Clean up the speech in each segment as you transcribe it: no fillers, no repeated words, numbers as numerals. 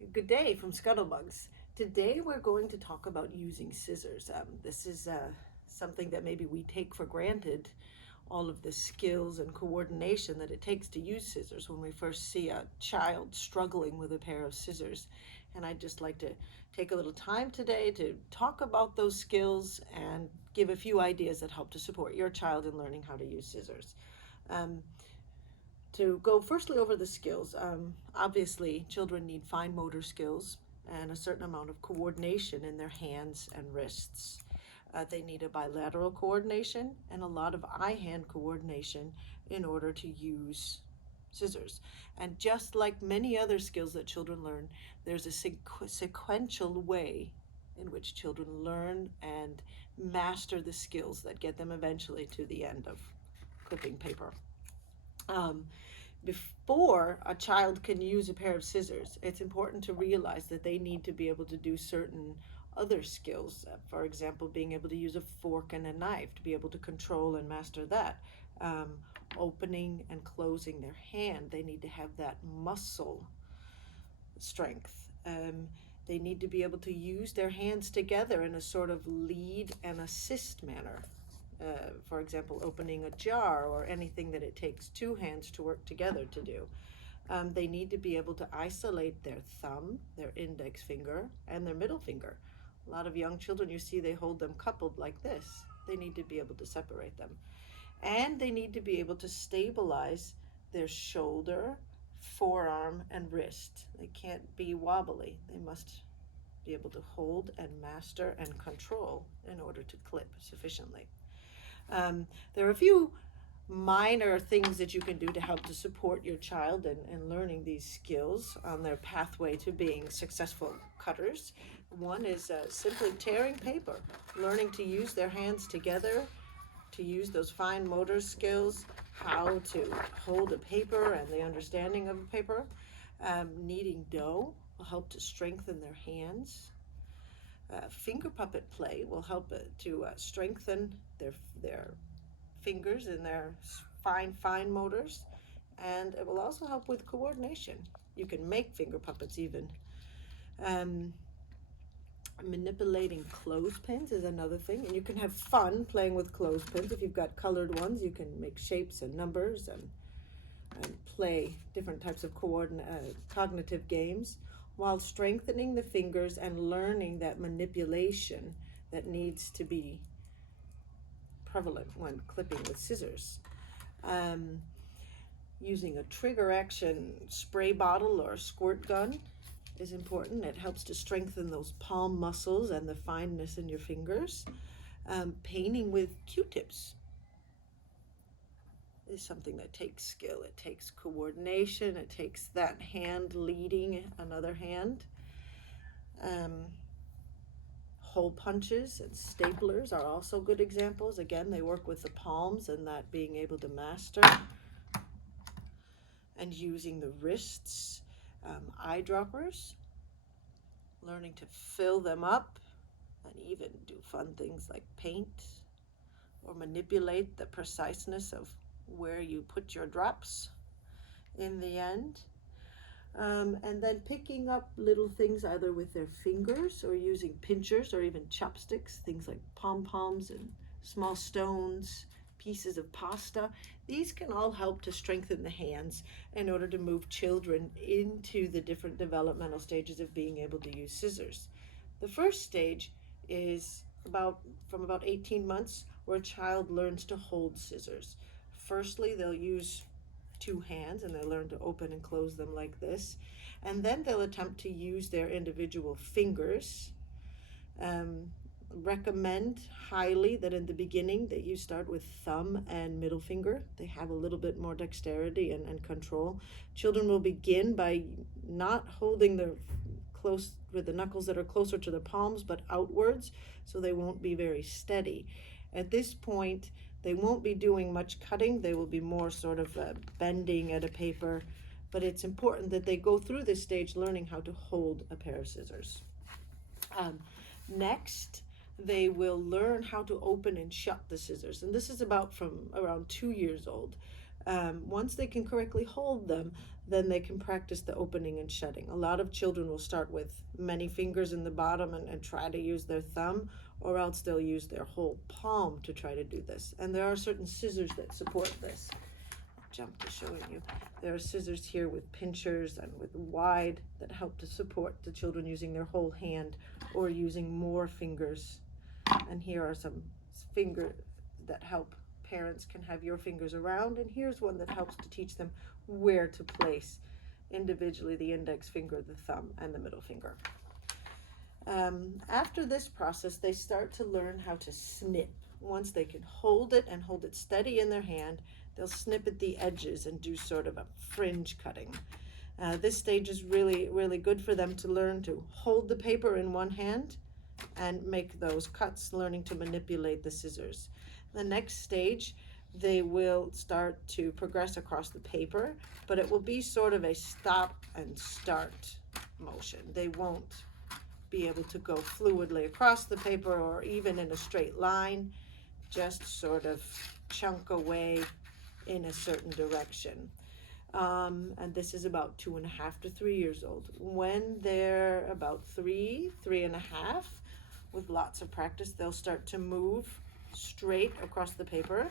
Good day from ScuttleBugs. Today we're going to talk about using scissors. This is something that maybe we take for granted, all of the skills and coordination that it takes to use scissors when we first see a child struggling with a pair of scissors. And I'd just like to take a little time today to talk about those skills and give a few ideas that help to support your child in learning how to use scissors. Um, to go firstly over the skills, obviously children need fine motor skills and a certain amount of coordination in their hands and wrists. They need a bilateral coordination and a lot of eye-hand coordination in order to use scissors. And just like many other skills that children learn, there's a sequential way in which children learn and master the skills that get them eventually to the end of clipping paper. Um, Before a child can use a pair of scissors, it's important to realize that they need to be able to do certain other skills. For example, being able to use a fork and a knife, to be able to control and master that. Opening and closing their hand, they need to have that muscle strength. They need to be able to use their hands together in a sort of lead and assist manner. For example, opening a jar or anything that it takes two hands to work together to do. They need to be able to isolate their thumb, their index finger, and their middle finger. A lot of young children, you see, they hold them coupled like this. They need to be able to separate them. And they need to be able to stabilize their shoulder, forearm, and wrist. They can't be wobbly. They must be able to hold and master and control in order to clip sufficiently. There are a few minor things that you can do to help to support your child in learning these skills on their pathway to being successful cutters. One is simply tearing paper, learning to use their hands together, to use those fine motor skills, how to hold a paper and the understanding of a paper. Kneading dough will help to strengthen their hands. Finger puppet play will help to strengthen their fingers and their fine motors, and it will also help with coordination. You can make finger puppets even. Manipulating clothespins is another thing, and you can have fun playing with clothespins. If you've got colored ones, you can make shapes and numbers and play different types of cognitive games, while strengthening the fingers and learning that manipulation that needs to be prevalent when clipping with scissors. Using a trigger action spray bottle or squirt gun is important. It helps to strengthen those palm muscles and the fineness in your fingers. Painting with Q-tips is something that takes skill. It takes coordination. It takes that hand leading another hand. Hole punches and staplers are also good examples. Again, they work with the palms and that being able to master. And using the wrists. Eyedroppers, learning to fill them up and even do fun things like paint or manipulate the preciseness of where you put your drops in the end. And then picking up little things either with their fingers or using pinchers or even chopsticks, things like pom-poms and small stones, pieces of pasta. These can all help to strengthen the hands in order to move children into the different developmental stages of being able to use scissors. The first stage is from about 18 months, where a child learns to hold scissors. Firstly, they'll use two hands and they'll learn to open and close them like this. And then they'll attempt to use their individual fingers. Recommend highly that in the beginning that you start with thumb and middle finger. They have a little bit more dexterity and control. Children will begin by not holding close with the knuckles that are closer to the palms but outwards, so they won't be very steady. At this point, they won't be doing much cutting. They will be more sort of bending at a paper, but it's important that they go through this stage learning how to hold a pair of scissors. Next, they will learn how to open and shut the scissors, and this is about from around 2 years old. Once they can correctly hold them, then they can practice the opening and shutting. A lot of children will start with many fingers in the bottom and try to use their thumb, or else they'll use their whole palm to try to do this. And there are certain scissors that support this. I'll jump to showing you. There are scissors here with pinchers and with wide that help to support the children using their whole hand or using more fingers. And here are some fingers that help. Parents can have your fingers around, and here's one that helps to teach them where to place individually the index finger, the thumb, and the middle finger. After this process, they start to learn how to snip. Once they can hold it and hold it steady in their hand, they'll snip at the edges and do sort of a fringe cutting. This stage is really, really good for them to learn to hold the paper in one hand and make those cuts, learning to manipulate the scissors. The next stage, they will start to progress across the paper, but it will be sort of a stop and start motion. They won't be able to go fluidly across the paper or even in a straight line, just sort of chunk away in a certain direction. And this is about 2.5 to 3 years old. When they're about 3.5, with lots of practice, they'll start to move straight across the paper,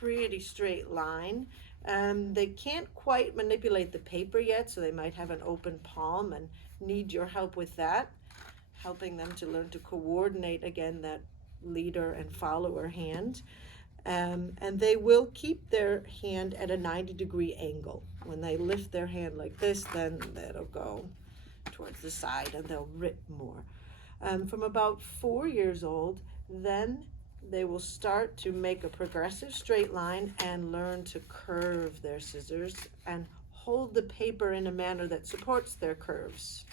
pretty straight line. They can't quite manipulate the paper yet, so they might have an open palm and need your help with that, helping them to learn to coordinate again that leader and follower hand. And they will keep their hand at a 90-degree angle. When they lift their hand like this, then that'll go towards the side and they'll rip more. From about 4 years old, then they will start to make a progressive straight line and learn to curve their scissors and hold the paper in a manner that supports their curves.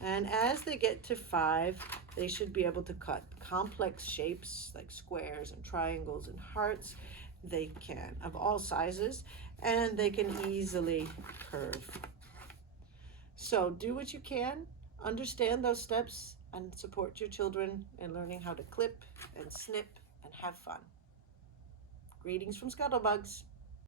And as they get to 5, they should be able to cut complex shapes like squares and triangles and hearts. They can, of all sizes, and they can easily curve. So do what you can, understand those steps, and support your children in learning how to clip and snip and have fun. Greetings from ScuttleBugs.